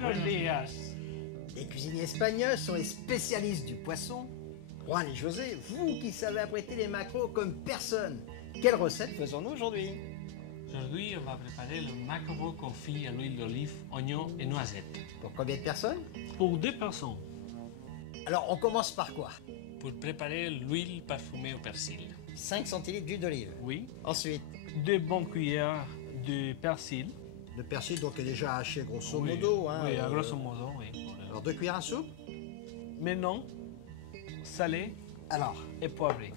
Buenos días. Les cuisiniers espagnols sont les spécialistes du poisson. Juan et José, vous qui savez apprêter les maquereaux comme personne, quelle recette faisons-nous aujourd'hui? Aujourd'hui, on va préparer le maquereau confit à l'huile d'olive, oignon et noisettes. Pour combien de personnes? Pour 2 personnes. Alors on commence par quoi? Pour préparer l'huile parfumée au persil. 5 centilitres d'huile d'olive. Oui. Ensuite, 2 bonnes cuillères de persil. le persil donc est déjà haché grosso Oui. modo. Hein, Oui, grosso modo, oui. Alors 2 cuillères à soupe. Maintenant, salé Alors, et poivré.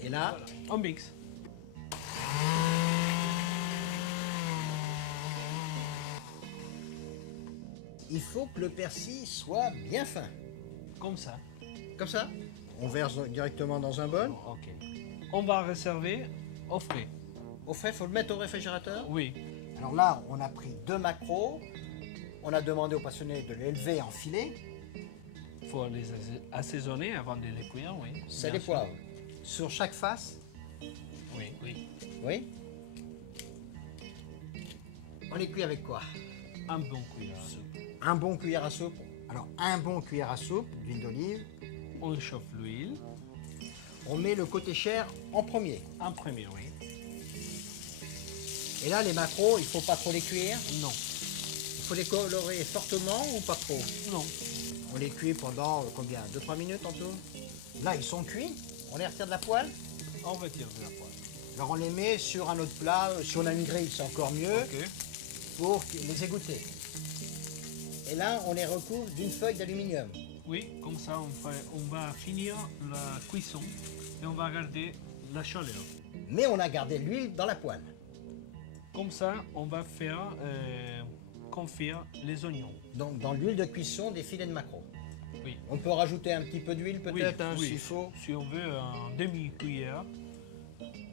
et là, On mixe. il faut que le persil soit bien fin. Comme ça. Comme ça. On verse directement dans un bol. Ok. On va réserver au frais. Au frais, il faut le mettre au réfrigérateur. Oui. Alors là, on a pris 2 maquereaux. On a demandé au passionné de l'élever en filet. Il faut les assaisonner avant de les cuire, oui. Sel Bien et sûr. poivre. Sur chaque face. Oui, oui. Oui. On les cuit avec quoi? Un bon cuillère à soupe. Un bon cuillère à soupe. Alors, un bon cuillère à soupe d'huile d'olive. On chauffe l'huile. On met le côté chair en premier. En premier, oui. Et là, les maquereaux, il faut pas trop les cuire. Non, Il faut les colorer fortement ou pas trop? non. On les cuit pendant combien? 2-3 minutes en tout? Là, ils sont cuits. On les retire de la poêle. On retire de la poêle. Alors, on les met sur un autre plat. Si on a une grille, c'est encore mieux Ok. pour les égoutter. Et là, on les recouvre d'une feuille d'aluminium. Oui, comme ça, on va finir la cuisson et on va garder la chaleur. Mais on a gardé l'huile dans la poêle. Comme ça, on va faire confire les oignons. Donc, dans l'huile de cuisson des filets de maquereau. Oui. On peut rajouter un petit peu d'huile peut-être, hein, oui. s'il faut. Si on veut un demi-cuillère.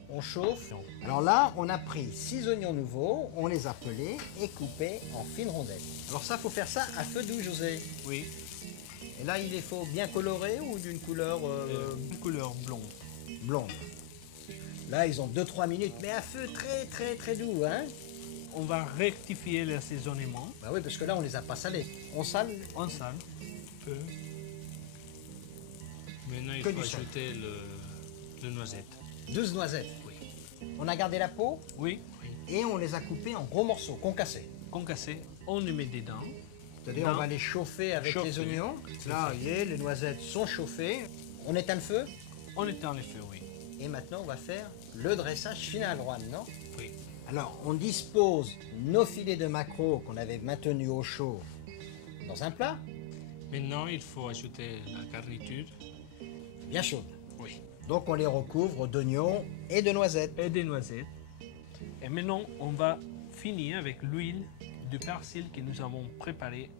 On chauffe. Non. Alors là, on a pris 6 oignons nouveaux, on les a pelés et coupés en fines rondelles. Alors ça, faut faire ça à feu doux, José. Oui. Et là, il les faut bien colorés ou d'une couleur Une couleur blonde. blonde. Là, ils ont 2-3 minutes, mais à feu très doux, hein. On va rectifier l'assaisonnement. Bah oui, parce que là, on les a pas salés. On sale. On sale. Peu. Maintenant, il Que faut du sel. ajouter le noisette. 12 noisettes. Oui. On a gardé la peau Oui. Oui. et on les a coupés en gros morceaux, concassés. Concassé, on les met dedans. C'est-à-dire, on va les chauffer avec Chauffer. les oignons. C'est Là, ça. vous voyez, les noisettes sont chauffées. On éteint le feu. On éteint les feux, oui. Et maintenant, on va faire le dressage final, Juan, non? Oui. Alors, on dispose nos filets de maquereau qu'on avait maintenus au chaud dans un plat, Maintenant, il faut ajouter la garniture. bien chaude. Oui. Donc, on les recouvre d'oignons et de noisettes. Et des noisettes. Et maintenant, on va finir avec l'huile de persil que nous avons préparée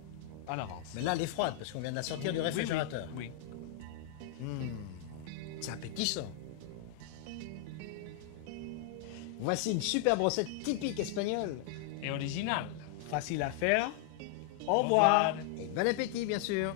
à l'avance. Mais là, elle est froide parce qu'on vient de la sortir du réfrigérateur. Oui. C'est appétissant. Voici une superbe recette typique espagnole. Et original. Facile à faire. Au Et bon appétit, bien sûr.